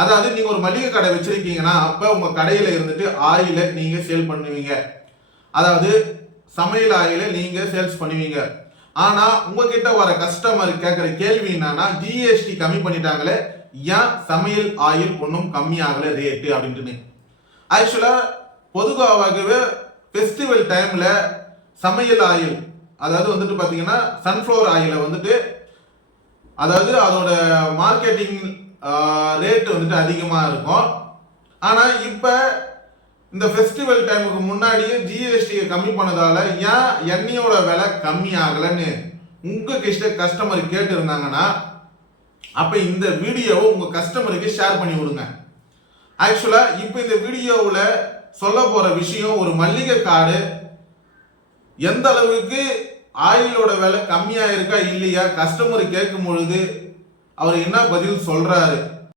அதாவது நீங்க ஒரு மளிகை கடை வச்சிருக்கீங்கன்னா அப்ப உங்க கடையில இருந்துட்டு ஆயில நீங்க சேல் பண்ணுவீங்க. அதாவது சமையல் ஆயில நீங்க சேல்ஸ் பண்ணுவீங்க. ஆனா உங்ககிட்ட வர கஸ்டமர் கேட்குற கேள்வி என்னன்னா ஜிஎஸ்டி கம்மி பண்ணிட்டாங்களே ஏன் சமையல் ஆயில் ஒன்றும் கம்மியாகல ரேட்டு அப்படின்ட்டுன்னு. ஆக்சுவலா பொதுவாகவே ஃபெஸ்டிவல் டைம்ல சமையல் ஆயில் அதாவது வந்துட்டு பாத்தீங்கன்னா சன்ஃப்ளவர் ஆயிலை வந்துட்டு அதாவது அதோட மார்க்கெட்டிங் ரேட் வந்துட்டு அதிகமாக இருக்கும். ஆனால் இப்போ இந்த ஃபெஸ்டிவல் டைமுக்கு முன்னாடியே ஜிஎஸ்டியை கம்மி பண்ணதால் ஏன் எண்ணெயோட விலை கம்மி ஆகலைன்னு உங்கள் கிட்ட கஸ்டமர் கேட்டுருந்தாங்கன்னா அப்போ இந்த வீடியோவை உங்கள் கஸ்டமருக்கு ஷேர் பண்ணி விடுங்க. ஆக்சுவலாக இப்போ இந்த வீடியோவில் சொல்ல போகிற விஷயம் ஒரு மல்லிகை காடு எந்த அளவுக்கு ஆயிலோட விலை கம்மியாக இருக்கா இல்லையா கஸ்டமர் கேட்கும் பொழுது அவர் என்ன பதில் சொல்றாரு?